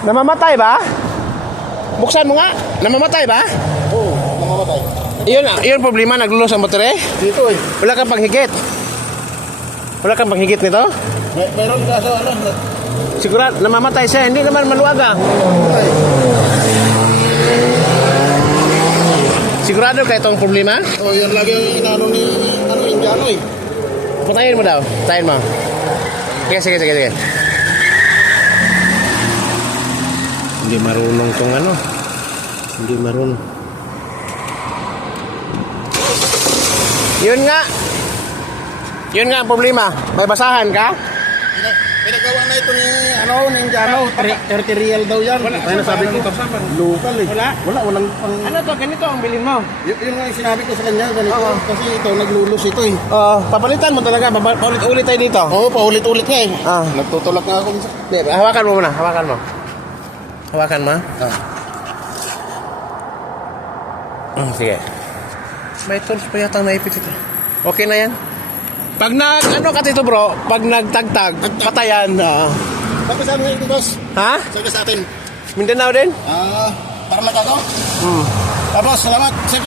Namamatay ba? Buksan mo nga. Namamatay ba? Oo, namamatay. Iyon problema, naglulos ang batere? Dito eh. Wala kang panghigit. Wala kang panghigit nito? Mayroon ka sa ano? Siguro namamatay siya, hindi naman maluwag ah. Sigurado ka itong problema? Oh, yan lagi ang inano ni Indiano eh. Patayin mo daw. Patayin mo. Sige. Hindi marunong tong ano. Hindi marunong. Yun nga ang problema. May basahan ka? Pinagawa na ito ni Indiano. 30 real daw yan. Kaya nasabi ko, local eh. Walang pang... Ano to? Ganito ang bilhin mo. Yun nga yung sinabi ko sa kanya, ganito. Kasi ito, naglulus ito eh. Papalitan mo talaga. Paulit-ulit tayo dito. Oo, paulit-ulit nga eh. Ah. Nagtutulak nga ako. Hawakan mo muna. Hawakan mo. Sige. May tools pa yata naipit ito. Okay na yan. Pag ano ka dito bro, pag nagtagtag, patayan. Tapos ano ito, boss? Ha? Sabi sa atin. Mindanao din? Para ako? Tapos, salamat.